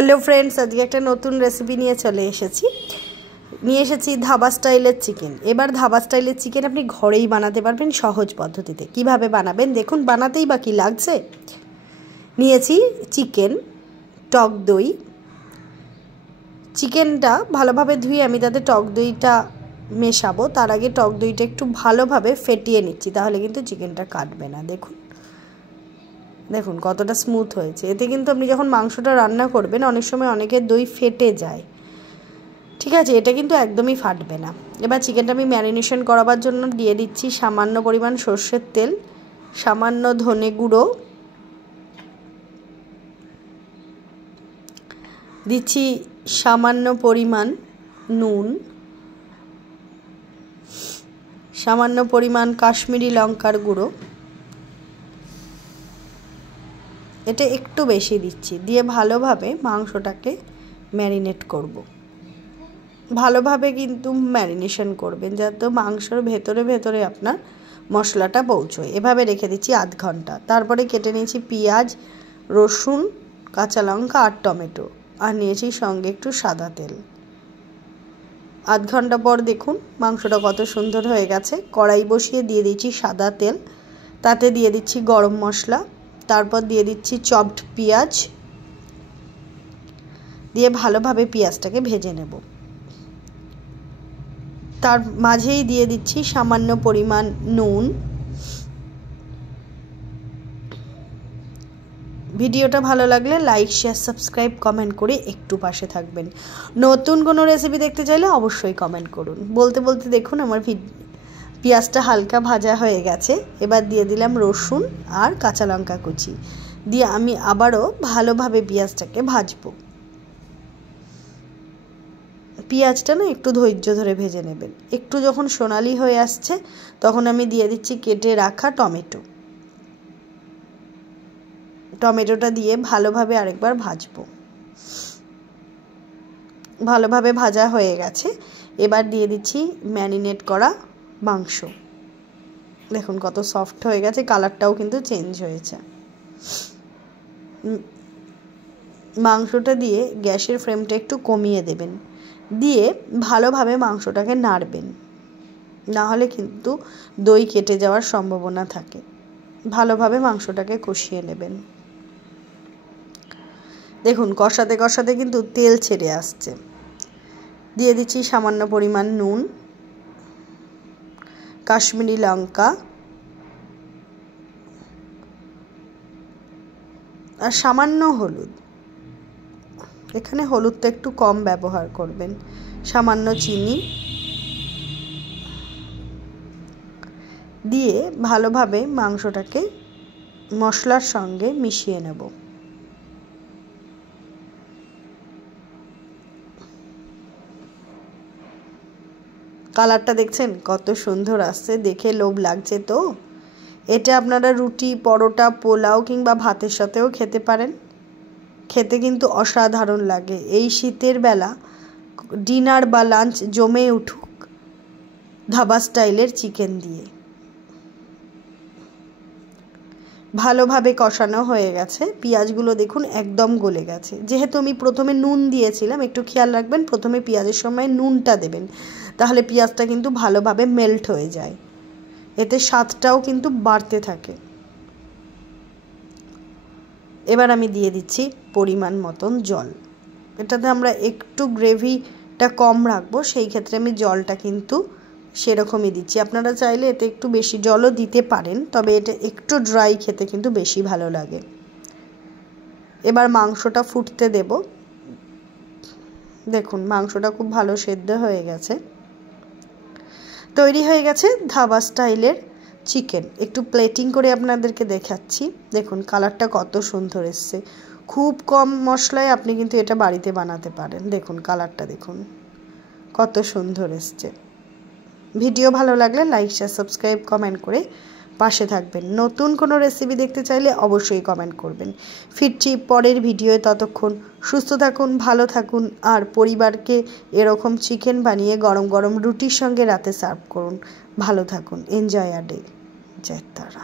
Hello friends, আজকে একটা নতুন রেসিপি নিয়ে চলে এসেছি ধাবা স্টাইলের চিকেন। এবার ধাবা স্টাইলের চিকেন আপনি ঘরেই বানাতে পারবেন সহজ পদ্ধতিতে। কিভাবে বানাবেন দেখুন, বানাতেই বা কী লাগছে। নিয়েছি চিকেন, টক দই। চিকেনটা ভালোভাবে ধুয়ে আমি তাতে টক দইটা মেশাবো। তার আগে টক দইটা একটু ভালোভাবে ফেটিয়ে নিচ্ছি, তাহলে কিন্তু চিকেনটা কাটবে না। দেখুন কতটা স্মুথ হয়েছে। এতে কিন্তু আপনি যখন মাংসটা রান্না করবেন, অনেক সময় অনেকের দই ফেটে যায়, ঠিক আছে, এটা কিন্তু একদমই ফাটবে না। এবার চিকেনটা আমি ম্যারিনেশন করাবার জন্য দিয়ে দিচ্ছি সামান্য পরিমাণ সর্ষের তেল, সামান্য ধনে গুঁড়ো, দিচ্ছি সামান্য পরিমাণ নুন, সামান্য পরিমাণ কাশ্মীরি লঙ্কার গুঁড়ো, এটা একটু বেশি দিচ্ছি, দিয়ে ভালোভাবে মাংসটাকে ম্যারিনেট করব। ভালোভাবে কিন্তু ম্যারিনেশন করবেন যাতে মাংসর ভেতরে আপনার মশলাটা পৌঁছয়। এভাবে রেখে দিচ্ছি আধ ঘন্টা। তারপরে কেটে নিয়েছি পেঁয়াজ, রসুন, কাঁচা লঙ্কা আর টমেটো, আর নিয়েছি সঙ্গে একটু সাদা তেল। আধ ঘন্টা পর দেখুন মাংসটা কত সুন্দর হয়ে গেছে। কড়াই বসিয়ে দিয়ে দিচ্ছি সাদা তেল, তাতে দিয়ে দিচ্ছি গরম মশলা, তারপর দিয়ে দিচ্ছি চপড পেঁয়াজ, দিয়ে ভালোভাবে পেঁয়াজটাকে ভেজে নেব। তার মাঝেই দিয়ে দিচ্ছি সামান্য পরিমাণ নুন। ভিডিওটা ভালো লাগলে লাইক, শেয়ার, সাবস্ক্রাইব, কমেন্ট করে একটু পাশে থাকবেন। নতুন কোনো রেসিপি দেখতে চাইলে অবশ্যই কমেন্ট করুন। বলতে বলতে দেখুন আমার পেঁয়াজটা হালকা ভাজা হয়ে গেছে। এবার দিয়ে দিলাম রসুন আর কাঁচা লঙ্কা কুচি, দিয়ে আমি আবারও ভালোভাবে পেঁয়াজটাকে ভাজবো। পেঁয়াজটা না একটু ধৈর্য ধরে ভেজে নেবেন। একটু যখন সোনালি হয়ে আসছে তখন আমি দিয়ে দিচ্ছি কেটে রাখা টমেটোটা দিয়ে ভালোভাবে আরেকবার ভাজবো। ভালোভাবে ভাজা হয়ে গেছে। এবার দিয়ে দিচ্ছি ম্যারিনেট করা মাংস। দেখুন কত সফট হয়ে গেছে, কালারটাও কিন্তু চেঞ্জ হয়েছে। মাংসটা দিয়ে গ্যাসের ফ্লেমটা একটু কমিয়ে দেবেন, দিয়ে ভালোভাবে মাংসটাকে নাড়বেন, না হলে কিন্তু দই কেটে যাওয়ার সম্ভাবনা থাকে। ভালোভাবে মাংসটাকে কষিয়ে নেবেন। দেখুন কষাতে কষাতে কিন্তু তেল ছেড়ে আসছে। দিয়ে দিচ্ছি সামান্য পরিমাণ নুন, কাশ্মীরি লঙ্কা আর সামান্য হলুদ। এখানে হলুদটা একটু কম ব্যবহার করবেন। সামান্য চিনি দিয়ে ভালোভাবে মাংসটাকে মশলার সঙ্গে মিশিয়ে নেব। কালারটা দেখছেন কত সুন্দর আসছে, দেখে লোভ লাগছে তো। এটা আপনারা রুটি, পরোটা, পোলাও কিংবা ভাতের সাথেও খেতে পারেন। খেতে কিন্তু অসাধারণ লাগে। এই শীতের বেলা ডিনার বা লাঞ্চ জমে উঠুক ধাবা স্টাইলের চিকেন দিয়ে। ভালোভাবে কষানো হয়ে গেছে। পেঁয়াজগুলো দেখুন একদম গলে গেছে। যেহেতু আমি প্রথমে নুন দিয়েছিলাম, একটু খেয়াল রাখবেন প্রথমে পেঁয়াজের সময় নুনটা দেবেন, তাহলে পেঁয়াজটা কিন্তু ভালোভাবে মেল্ট হয়ে যায়, এতে স্বাদটাও কিন্তু বাড়তে থাকে। এবার আমি দিয়ে দিচ্ছি পরিমাণ মতন জল। এটাতে আমরা একটু গ্রেভিটা কম রাখবো, সেই ক্ষেত্রে আমি জলটা কিন্তু সেরকমই দিচ্ছি। আপনারা চাইলে এতে একটু বেশি জলও দিতে পারেন, তবে এটা একটু ড্রাই খেতে কিন্তু বেশি ভালো লাগে। এবার মাংসটা ফুটতে দেব। দেখুন মাংসটা খুব ভালো সেদ্ধ হয়ে গেছে। তৈরি হয়ে গেছে ধাবা স্টাইলের চিকেন। একটু প্লেটিং করে আপনাদেরকে দেখাচ্ছি। দেখুন কালারটা কত সুন্দর এসছে। খুব কম মশলায় আপনি কিন্তু এটা বাড়িতে বানাতে পারেন। দেখুন কালারটা দেখুন কত সুন্দর এসছে। ভিডিও ভালো লাগলে লাইক, শেয়ার, সাবস্ক্রাইব, কমেন্ট করে পাশে থাকবেন। নতুন কোনো রেসিপি দেখতে চাইলে অবশ্যই কমেন্ট করবেন। ফিরছি পরের ভিডিওয়ে। ততক্ষণ সুস্থ থাকুন, ভালো থাকুন, আর পরিবারকে এরকম চিকেন বানিয়ে গরম গরম রুটির সঙ্গে রাতে সার্ভ করুন। ভালো থাকুন। Enjoy a day. জয় তারা।